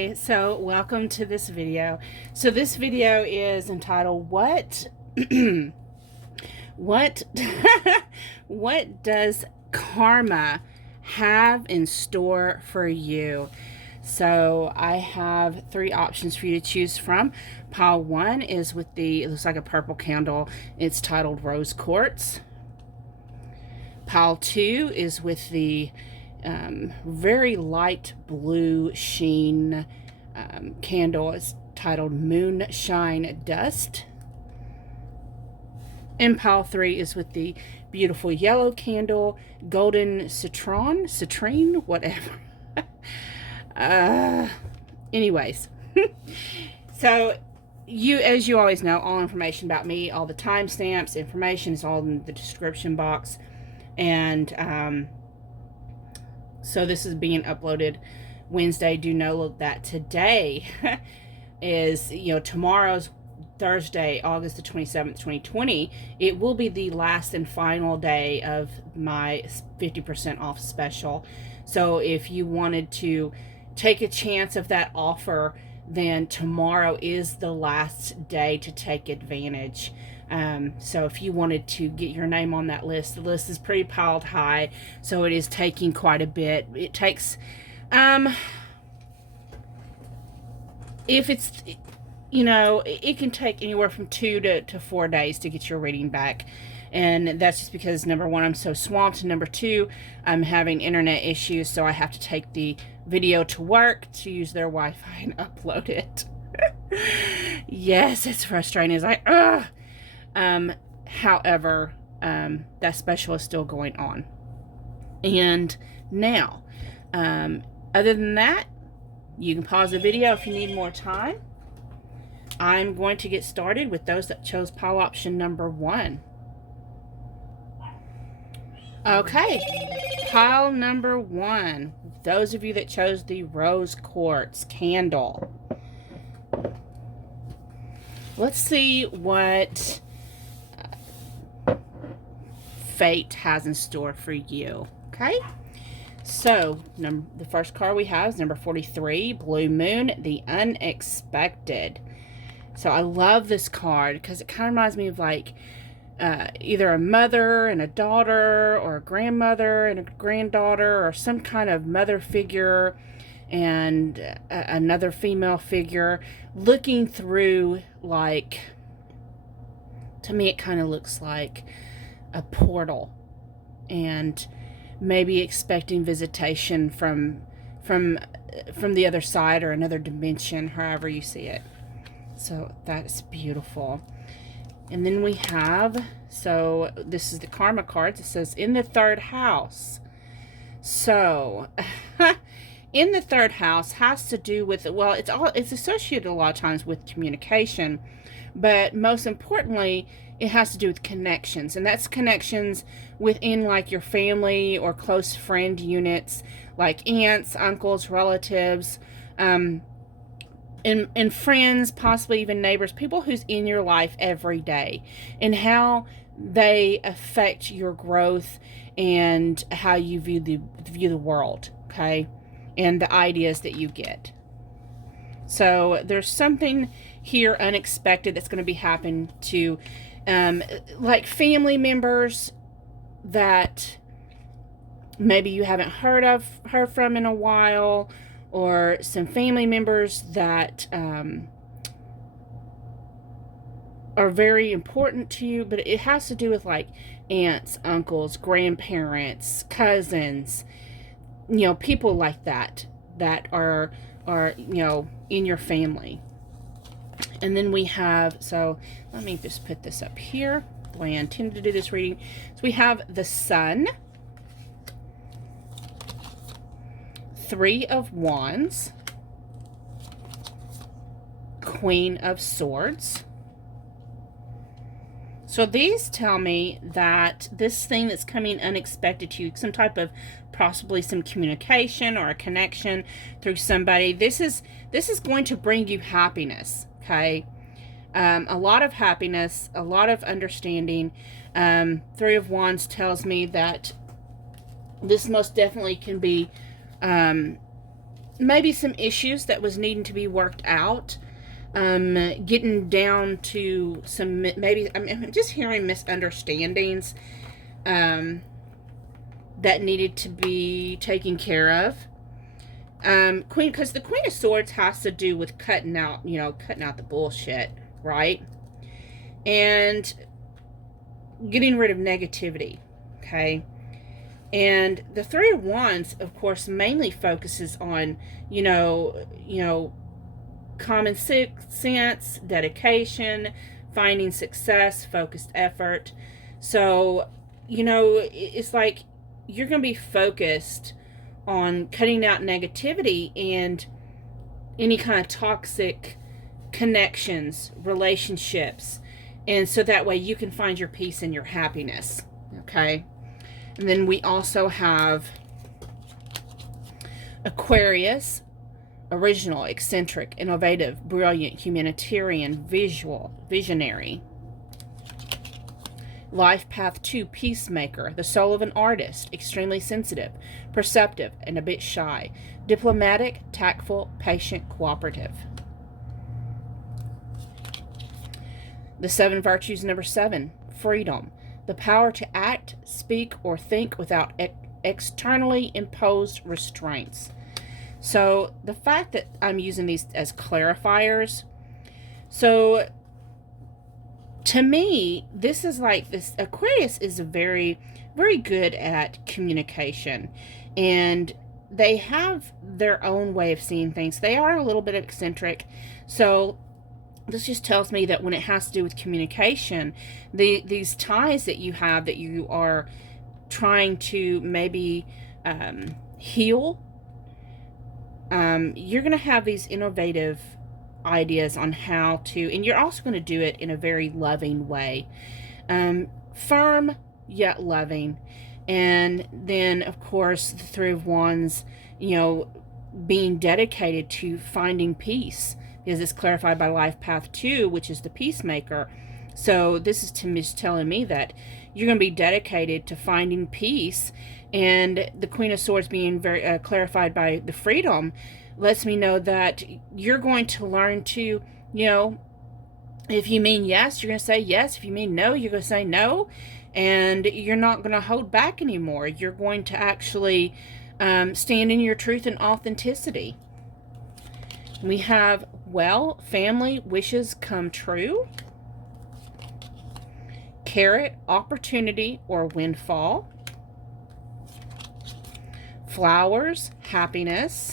Hi, so welcome to this video. So this video is entitled what what what does karma have in store for you? So I have three options for you to choose from. Pile 1 is with the, it looks like a purple candle. It's titled Rose Quartz. Pile 2 is with the very light blue sheen candle. Is titled Moonshine Dust. And pile 3 is with the beautiful yellow candle, Golden Citrine, whatever. Anyways, so as you always know, all information about me, all the timestamps, information is all in the description box. And so this is being uploaded Wednesday. Do know that today is, tomorrow's Thursday, August the 27th, 2020. It will be the last and final day of my 50% off special. So if you wanted to take a chance of that offer, then tomorrow is the last day to take advantage. So if you wanted to get your name on that list, the list is pretty piled high, so it is taking quite a bit. It takes, if it's, it can take anywhere from 2 to 4 days to get your reading back. And that's just because, number one, I'm so swamped, and number two, I'm having internet issues, so I have to take the video to work to use their Wi-Fi and upload it. Yes, it's frustrating. It's like, ugh. However, that special is still going on. And now, other than that, you can pause the video if you need more time. I'm going to get started with those that chose pile option number 1. Okay, pile number 1. Those of you that chose the Rose Quartz candle. Let's see what fate has in store for you. Okay, so the first card we have is number 43, Blue Moon, the Unexpected. So I love this card because it kind of reminds me of like either a mother and a daughter, or a grandmother and a granddaughter, or some kind of mother figure and another female figure looking through, like, to me it kind of looks like a portal, and maybe expecting visitation from the other side or another dimension, however you see it. So that's beautiful. And then we have, so this is the karma cards. It says in the 3rd house. So in the 3rd house has to do with, well, it's associated a lot of times with communication, but most importantly, it has to do with connections, and that's connections within like your family or close friend units, like aunts, uncles, relatives, and friends, possibly even neighbors, people who's in your life every day, and how they affect your growth and how you view the world, okay, and the ideas that you get. So there's something here unexpected that's going to be happening to like family members that maybe you haven't heard from in a while, or some family members that are very important to you, but it has to do with like aunts, uncles, grandparents, cousins, people like that are in your family. And then we have, so let me just put this up here, the way I intended to do this reading. So we have the Sun, 3 of Wands, Queen of Swords. So these tell me that this thing that's coming unexpected to you, some type of, possibly some communication or a connection through somebody, this is going to bring you happiness. Okay, a lot of happiness, a lot of understanding. 3 of Wands tells me that this most definitely can be maybe some issues that was needing to be worked out. Getting down to some, maybe, I'm just hearing misunderstandings that needed to be taken care of. Because the Queen of Swords has to do with cutting out the bullshit, right? And getting rid of negativity, okay? And the Three of Wands, of course, mainly focuses on, common sense, dedication, finding success, focused effort. So, it's like you're going to be focused on cutting out negativity and any kind of toxic connections, relationships. And so that way you can find your peace and your happiness. Okay. And then we also have Aquarius, original, eccentric, innovative, brilliant, humanitarian, visionary. Life path 2, peacemaker, the soul of an artist, extremely sensitive, perceptive, and a bit shy. Diplomatic, tactful, patient, cooperative. The 7 virtues, number 7, freedom, the power to act, speak, or think without externally imposed restraints. So the fact that I'm using these as clarifiers, so to me, this is like this. Aquarius is very, very good at communication, and they have their own way of seeing things. They are a little bit eccentric, so this just tells me that when it has to do with communication, these ties that you have that you are trying to maybe heal, you're going to have these innovative ideas on how to, and you're also going to do it in a very loving way. Firm yet loving. And then, of course, the Three of Wands, being dedicated to finding peace, because it's clarified by life path 2, which is the peacemaker. So this is just telling me that you're going to be dedicated to finding peace. And the Queen of Swords being very clarified by the freedom lets me know that you're going to learn to, if you mean yes, you're going to say yes. If you mean no, you're going to say no. And you're not going to hold back anymore. You're going to actually stand in your truth and authenticity. We have, family wishes come true. Carrot, opportunity or windfall. Flowers, happiness.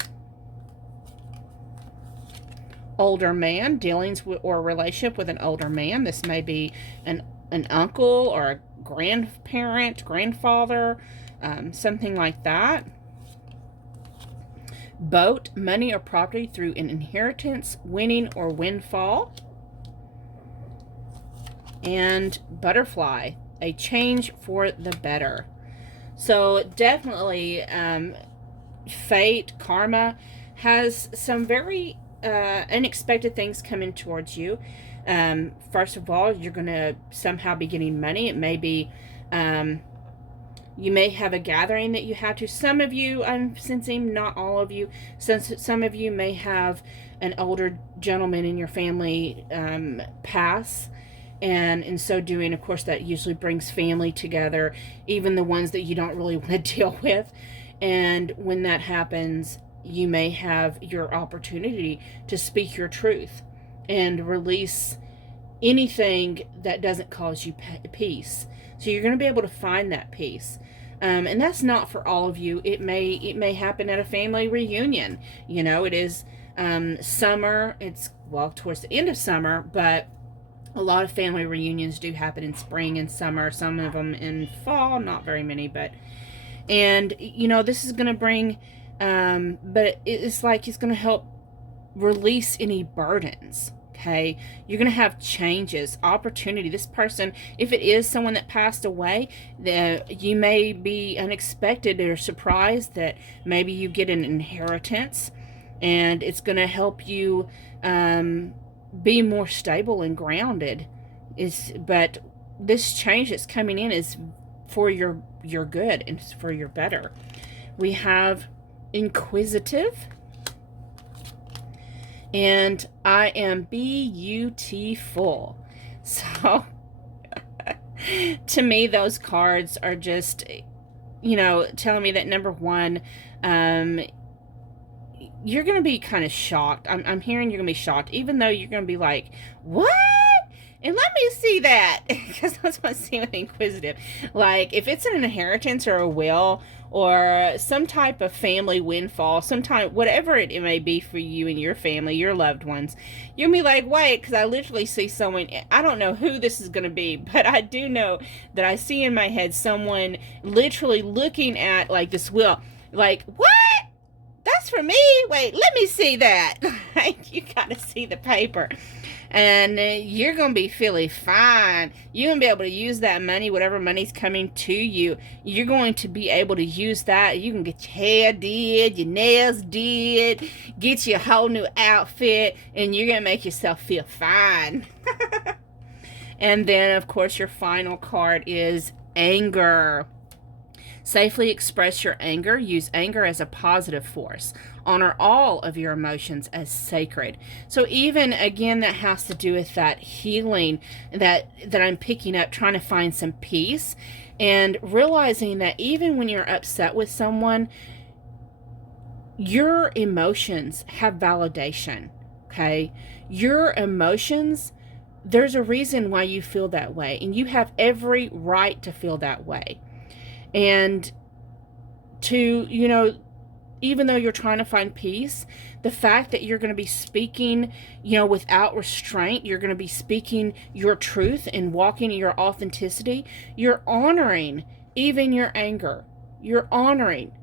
Older man, dealings with or relationship with an older man. This may be an uncle or a grandparent, grandfather, something like that. Boat, money or property through an inheritance, winning or windfall. And butterfly, a change for the better. So definitely fate, karma has some very unexpected things coming towards you. First of all, you're going to somehow be getting money. It may be, you may have a gathering that you have to. Some of you, I'm sensing, not all of you, some of you may have an older gentleman in your family pass. And in so doing, of course, that usually brings family together, even the ones that you don't really want to deal with. And when that happens, you may have your opportunity to speak your truth and release anything that doesn't cause you peace. So you're going to be able to find that peace. And that's not for all of you. It may happen at a family reunion. It is summer. It's, towards the end of summer, but a lot of family reunions do happen in spring and summer, some of them in fall, not very many, and this is going to bring, but it's like it's going to help release any burdens, okay? You're going to have changes, opportunity. This person, if it is someone that passed away, you may be unexpected or surprised that maybe you get an inheritance, and it's going to help you, be more stable and grounded. But this change that's coming in is for your good and for your better. We have inquisitive, And I am beautiful. So to me, those cards are just, telling me that number one, you're going to be kind of shocked. I'm hearing you're going to be shocked, even though you're going to be like, what? And let me see that, because that's what I'm seeing with inquisitive. Like, if it's an inheritance or a will or some type of family windfall, whatever it may be for you and your family, your loved ones, you'll be like, wait, because I literally see someone, I don't know who this is going to be, but I do know that I see in my head someone literally looking at, like, this will, like, what? That's for me? Wait, let me see that. You got to see the paper. And you're going to be feeling fine. You're going to be able to use that money, whatever money's coming to you. You're going to be able to use that. You can get your hair did, your nails did, get you a whole new outfit, and you're going to make yourself feel fine. And then, of course, your final card is anger. Safely express your anger. Use anger as a positive force. Honor all of your emotions as sacred. So even, again, that has to do with that healing that I'm picking up, trying to find some peace, and realizing that even when you're upset with someone, your emotions have validation, okay? Your emotions, there's a reason why you feel that way, and you have every right to feel that way. And to, even though you're trying to find peace, the fact that you're going to be speaking, without restraint, you're going to be speaking your truth and walking in your authenticity, you're honoring even your anger. You're honoring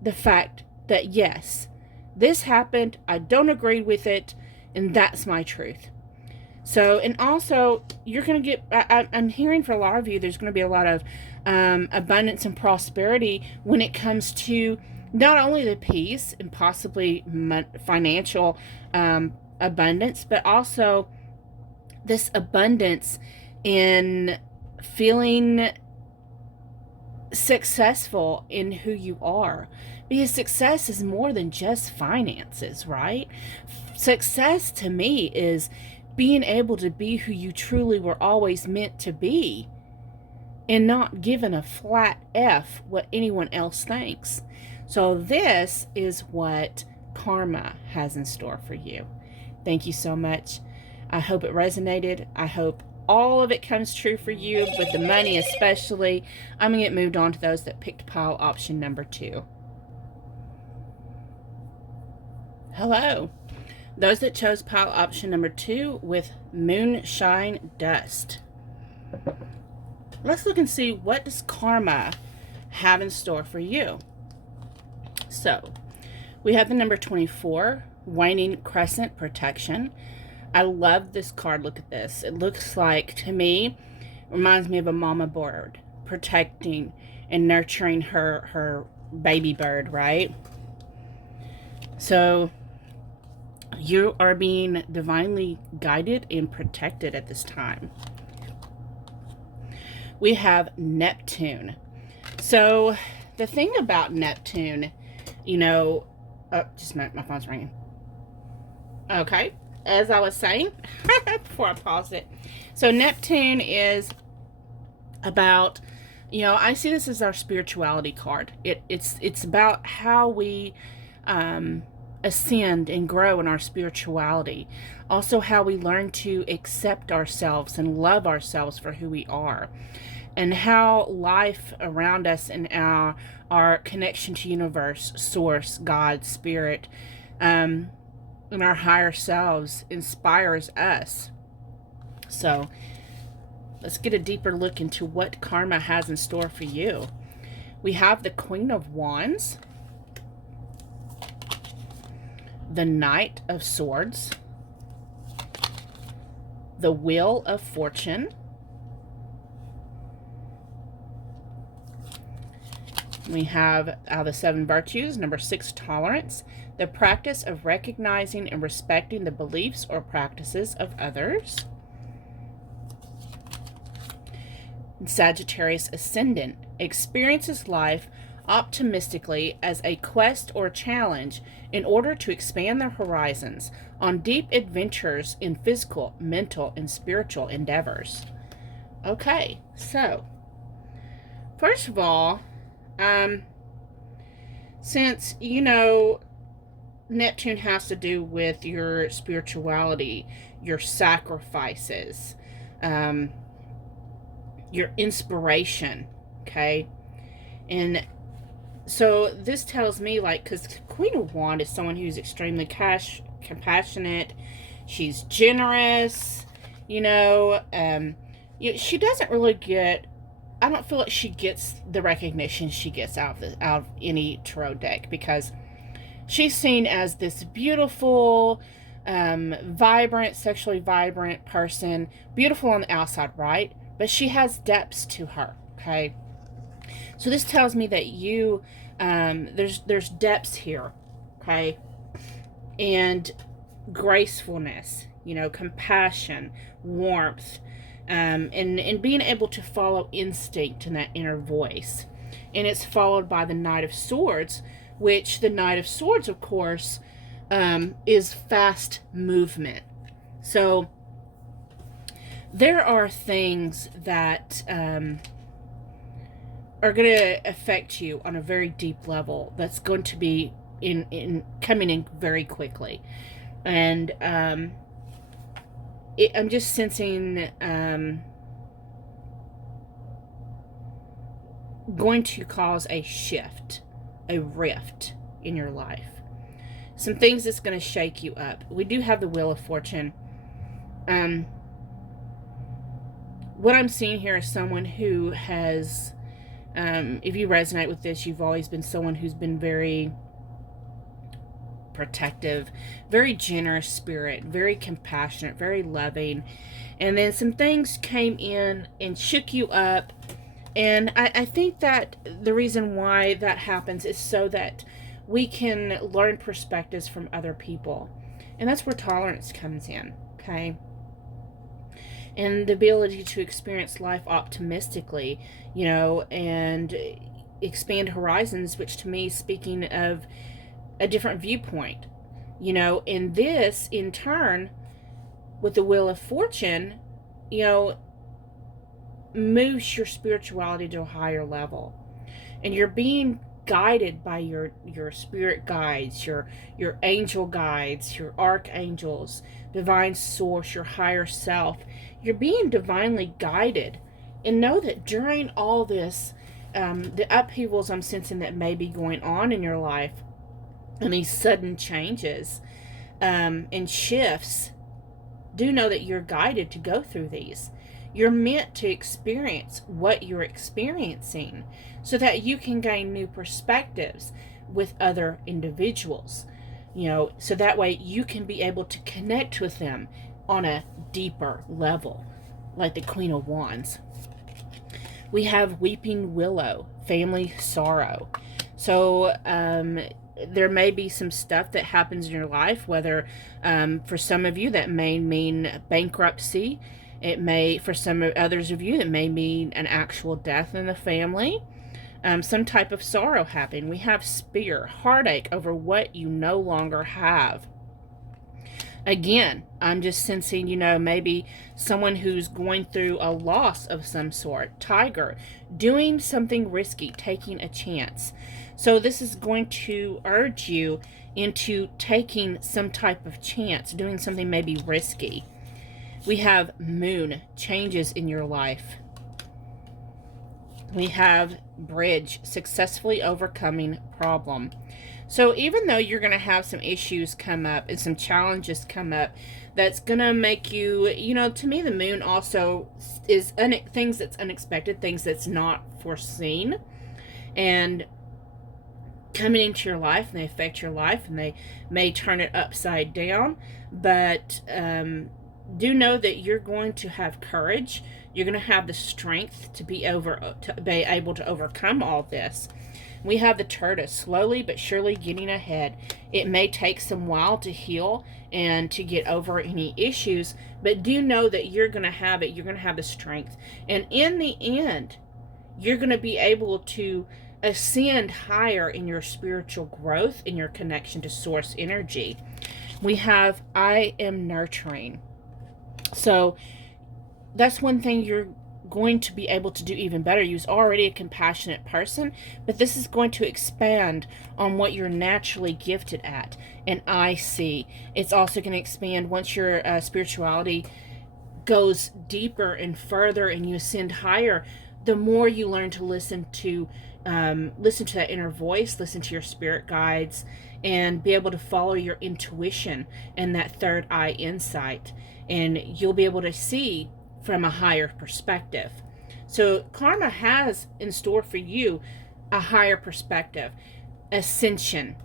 the fact that, yes, this happened, I don't agree with it, and that's my truth. So, and also, you're going to get, I'm hearing for a lot of you, there's going to be a lot of abundance and prosperity when it comes to not only the peace and possibly financial abundance, but also this abundance in feeling successful in who you are. Because success is more than just finances, right? Success to me is being able to be who you truly were always meant to be, and not giving a flat F what anyone else thinks. So this is what karma has in store for you. Thank you so much. I hope it resonated. I hope all of it comes true for you, with the money especially. I'm going to get moved on to those that picked pile option number 2. Hello. Those that chose pile option number 2 with moonshine dust. Let's look and see, what does karma have in store for you? So, we have the number 24, waning crescent protection. I love this card. Look at this. It looks like, to me, reminds me of a mama bird protecting and nurturing her baby bird, right? So, you are being divinely guided and protected at this time. We have Neptune. So the thing about Neptune, just my phone's ringing. Okay, as I was saying before I paused it. So Neptune is about, I see this as our spirituality card. It's about how we ascend and grow in our spirituality. Also how we learn to accept ourselves and love ourselves for who we are. And how life around us and our connection to universe, source, God, spirit, and our higher selves inspires us. So let's get a deeper look into what karma has in store for you. We have the Queen of Wands, the Knight of Swords, the Wheel of Fortune, we have the 7 virtues, number 6, tolerance, the practice of recognizing and respecting the beliefs or practices of others. Sagittarius ascendant experiences life optimistically as a quest or challenge in order to expand their horizons on deep adventures in physical, mental, and spiritual endeavors. Okay, so first of all, since Neptune has to do with your spirituality, your sacrifices, your inspiration, okay? And so this tells me, like, because Queen of Wands is someone who's extremely compassionate. She's generous, she doesn't really get, I don't feel like she gets the recognition she gets out of any tarot deck, because she's seen as this beautiful, vibrant, sexually vibrant person, beautiful on the outside, right? But she has depths to her, okay? So this tells me that you, there's depths here, okay? And gracefulness, compassion, warmth, and being able to follow instinct and that inner voice. And it's followed by the Knight of Swords, which the Knight of Swords, of course, is fast movement. So there are things that are going to affect you on a very deep level that's going to be coming in very quickly. And I'm just sensing going to cause a shift, a rift in your life. Some things that's going to shake you up. We do have the Wheel of Fortune. What I'm seeing here is someone who has, if you resonate with this, you've always been someone who's been very protective, very generous spirit, very compassionate, very loving. And then some things came in and shook you up. And I think that the reason why that happens is so that we can learn perspectives from other people. And that's where tolerance comes in, okay? And the ability to experience life optimistically, and expand horizons, which to me is speaking of a different viewpoint, and this in turn with the Wheel of Fortune, moves your spirituality to a higher level, and you're being guided by your spirit guides, your angel guides, your archangels, divine source, your higher self. You're being divinely guided. And know that during all this, the upheavals I'm sensing that may be going on in your life, and these sudden changes and shifts, do know that you're guided to go through these. You're meant to experience what you're experiencing so that you can gain new perspectives with other individuals, so that way you can be able to connect with them on a deeper level, like the Queen of Wands. We have Weeping Willow, family sorrow. So there may be some stuff that happens in your life, whether for some of you that may mean bankruptcy. It may, for some others of you, it may mean an actual death in the family. Some type of sorrow happening. We have Spear, heartache over what you no longer have. Again, I'm just sensing, maybe someone who's going through a loss of some sort. Tiger, doing something risky, taking a chance. So this is going to urge you into taking some type of chance, doing something maybe risky. We have Moon, changes in your life. We have Bridge, successfully overcoming problem. So even though you're going to have some issues come up and some challenges come up, that's going to make you, to me the Moon also is things that's unexpected, things that's not foreseen, and coming into your life, and they affect your life, and they may turn it upside down. But do know that you're going to have courage. You're going to have the strength to be able to overcome all this. We have the Tortoise, slowly but surely getting ahead. It may take some while to heal and to get over any issues, but do know that you're going to have it. You're going to have the strength. And in the end, you're going to be able to ascend higher in your spiritual growth, in your connection to source energy. We have I am nurturing. So that's one thing you're going to be able to do even better. You're already a compassionate person, but this is going to expand on what you're naturally gifted at. And I see it's also going to expand once your spirituality goes deeper and further and you ascend higher. The more you learn to listen to that inner voice, listen to your spirit guides, and be able to follow your intuition and that third eye insight, and you'll be able to see from a higher perspective. So karma has in store for you a higher perspective, ascension.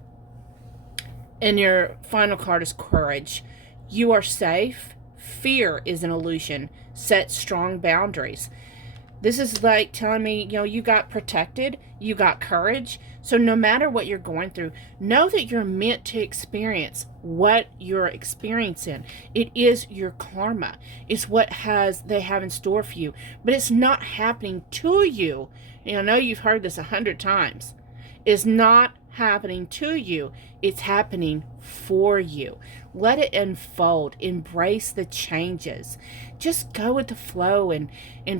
And your final card is courage. You are safe. Fear is an illusion. Set strong boundaries. This is like telling me, you got protected, you got courage. So no matter what you're going through, know that you're meant to experience what you're experiencing. It is your karma. It's what they have in store for you. But it's not happening to you. And I know you've heard this 100 times. It's not happening to you. It's happening for you. Let it unfold. Embrace the changes. Just go with the flow and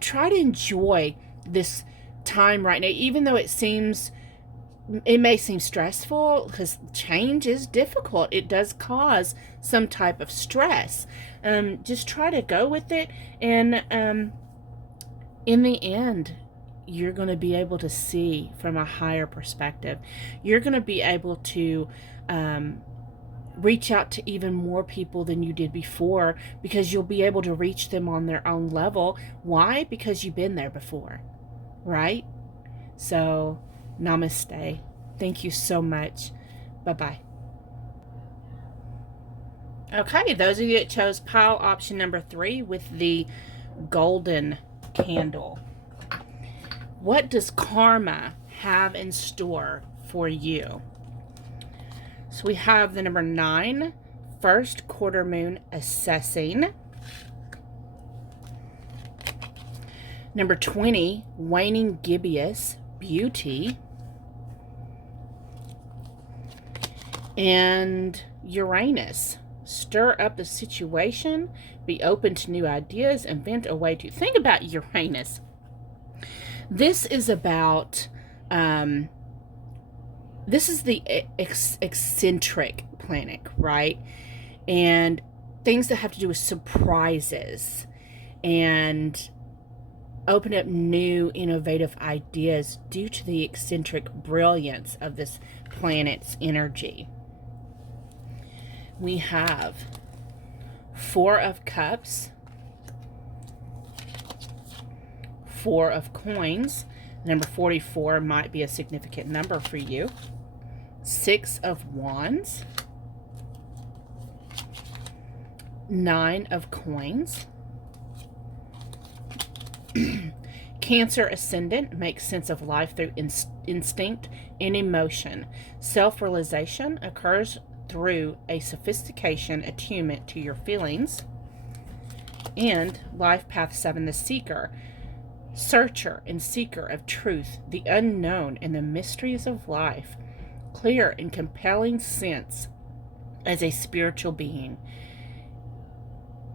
try to enjoy this time right now, even though it may seem stressful, because change is difficult. It does cause some type of stress. Just try to go with it, and in the end, you're going to be able to see from a higher perspective. You're going to be able to reach out to even more people than you did before, because you'll be able to reach them on their own level. Why? Because you've been there before, right? So, namaste. Thank you so much. Bye-bye. Okay, those of you that chose pile option number 3 with the golden candle. What does karma have in store for you? So we have the number 9, first quarter moon assessing. Number 20, waning gibbous beauty. And Uranus, stir up the situation, be open to new ideas, invent a way to think about Uranus. This is about, this is the eccentric planet, right? And things that have to do with surprises and open up new innovative ideas due to the eccentric brilliance of this planet's energy. We have 4 of Cups, 4 of Coins. Number 44 might be a significant number for you. 6 of Wands, 9 of Coins. Cancer ascendant makes sense of life through instinct and emotion. Self-realization occurs through a sophistication attunement to your feelings. And life path 7, the seeker, searcher and seeker of truth, the unknown and the mysteries of life, clear and compelling sense as a spiritual being,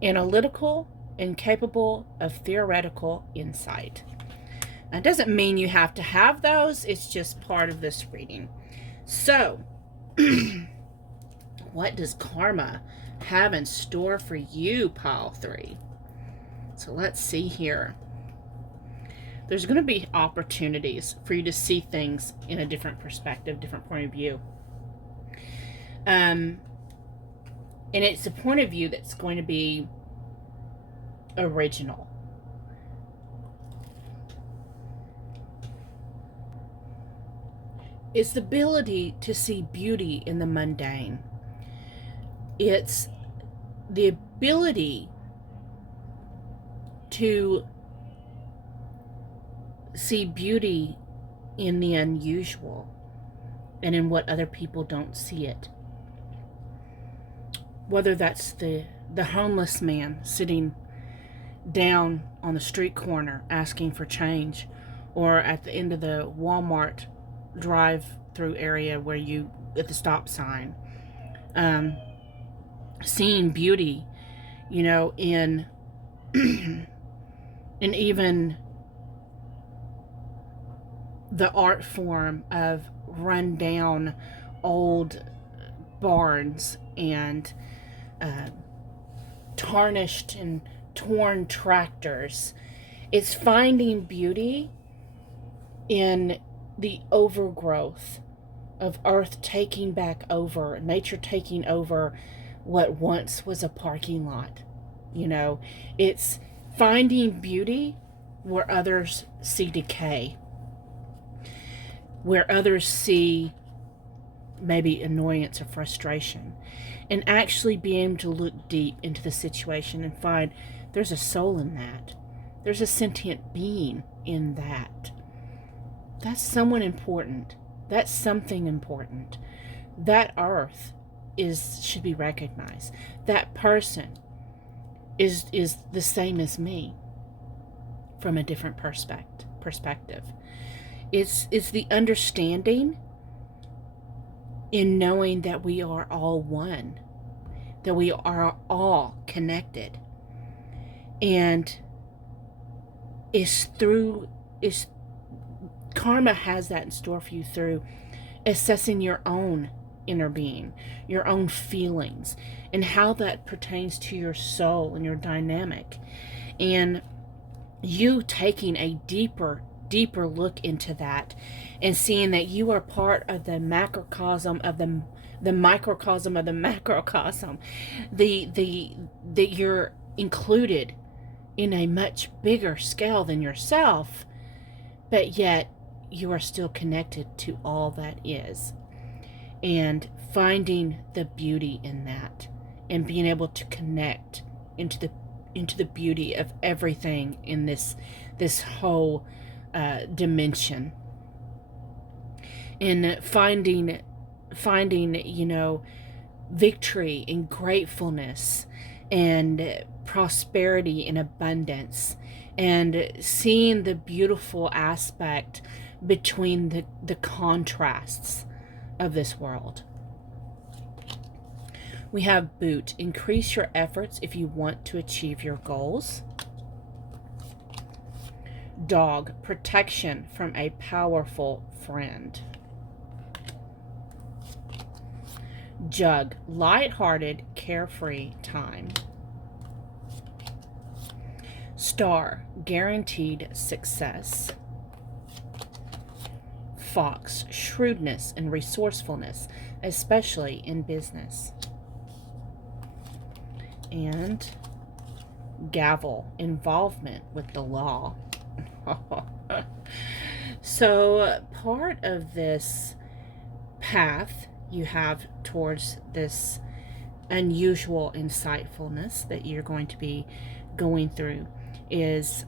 analytical and capable of theoretical insight. That doesn't mean you have to have those. It's just part of this reading. So, what does karma have in store for you, pile 3? So let's see here. There's going to be opportunities for you to see things in a different perspective, different point of view. And it's a point of view that's going to be original. It's the ability to see beauty in the mundane. It's the ability to see beauty in the unusual and in what other people don't see it. Whether that's the homeless man sitting down on the street corner asking for change, or at the end of the Walmart drive-through area where you, at the stop sign, seeing beauty, in in even the art form of run-down old barns and tarnished and torn tractors. It's finding beauty in the overgrowth of earth taking back over, nature taking over what once was a parking lot. It's finding beauty where others see decay, where others see maybe annoyance or frustration, and actually be able to look deep into the situation and find there's a soul in that. There's a sentient being in that. That's someone important. That's something important. That earth should be recognized. That person is the same as me from a different perspective. It's the understanding in knowing that we are all one, that we are all connected. And karma has that in store for you through assessing your own inner being, your own feelings, and how that pertains to your soul and your dynamic. And you taking a deeper look into that and seeing that you are part of the macrocosm of the microcosm of the macrocosm, that you're included in a much bigger scale than yourself, but yet you are still connected to all that is, and finding the beauty in that and being able to connect into the beauty of everything in this whole dimension, and finding victory and gratefulness and prosperity and abundance, and seeing the beautiful aspect between the contrasts of this world. We have Boot. Increase your efforts if you want to achieve your goals. Dog. Protection from a powerful friend. Jug. Light-hearted, carefree time. Star. Guaranteed success. Fox. Shrewdness and resourcefulness, especially in business. And Gavel. Involvement with the law. So part of this path you have towards this unusual insightfulness that you're going to be going through is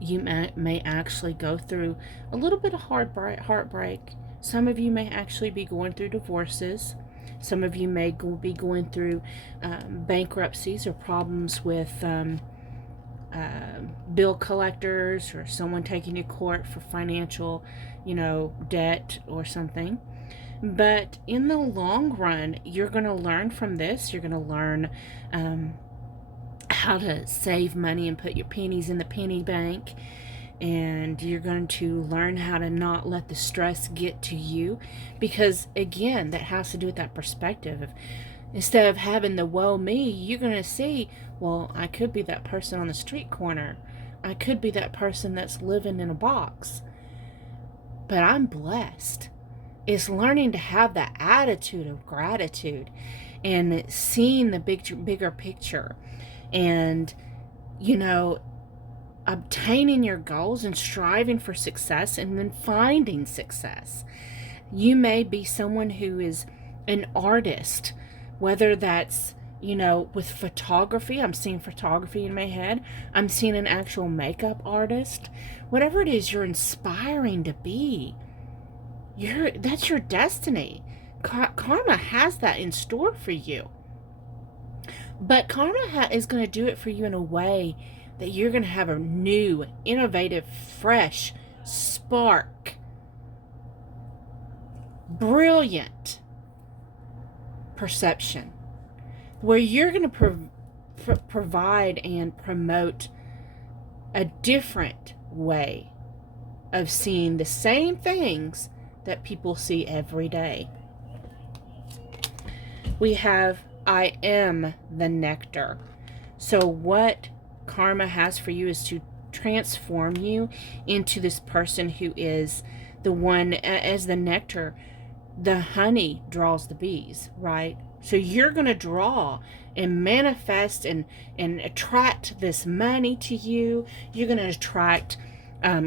you may actually go through a little bit of heartbreak. Some of you may actually be going through divorces. Some of you may be going through bankruptcies or problems with bill collectors, or someone taking you to court for financial, debt or something. But in the long run, you're going to learn from this. You're going to learn how to save money and put your pennies in the penny bank. And you're going to learn how to not let the stress get to you. Because, again, that has to do with that perspective of, instead of having the woe me, you're going to see, well, I could be that person on the street corner. I could be that person that's living in a box. But I'm blessed. It's learning to have that attitude of gratitude and seeing the bigger picture, and, obtaining your goals and striving for success, and then finding success. You may be someone who is an artist, whether that's, with photography. I'm seeing photography in my head. I'm seeing an actual makeup artist. Whatever it is you're inspiring to be, that's your destiny. Karma has that in store for you. But karma is going to do it for you in a way that you're going to have a new, innovative, fresh spark brilliant perception where you're going to provide and promote a different way of seeing the same things that people see every day. We have I am the nectar. So what karma has for you is to transform you into this person who is the one, as the nectar, the honey draws the bees, right? So you're going to draw and manifest and attract this money to you. You're going to attract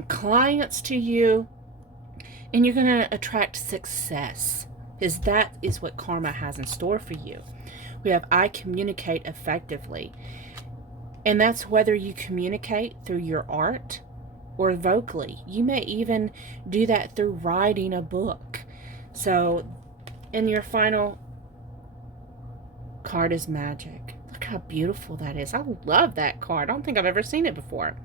clients to you, and you're going to attract success, because that is what karma has in store for you. We have I communicate effectively, and that's whether you communicate through your art or vocally. You may even do that through writing a book. So, and your final card is magic. Look how beautiful that is. I love that card. I don't think I've ever seen it before.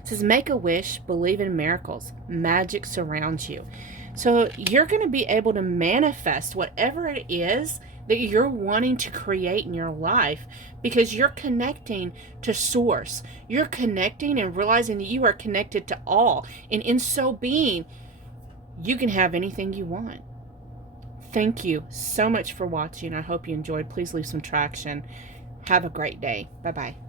It says, make a wish, believe in miracles. Magic surrounds you. So you're going to be able to manifest whatever it is that you're wanting to create in your life, because you're connecting to source. You're connecting and realizing that you are connected to all. And in so being, you can have anything you want. Thank you so much for watching. I hope you enjoyed. Please leave some traction. Have a great day. Bye-bye.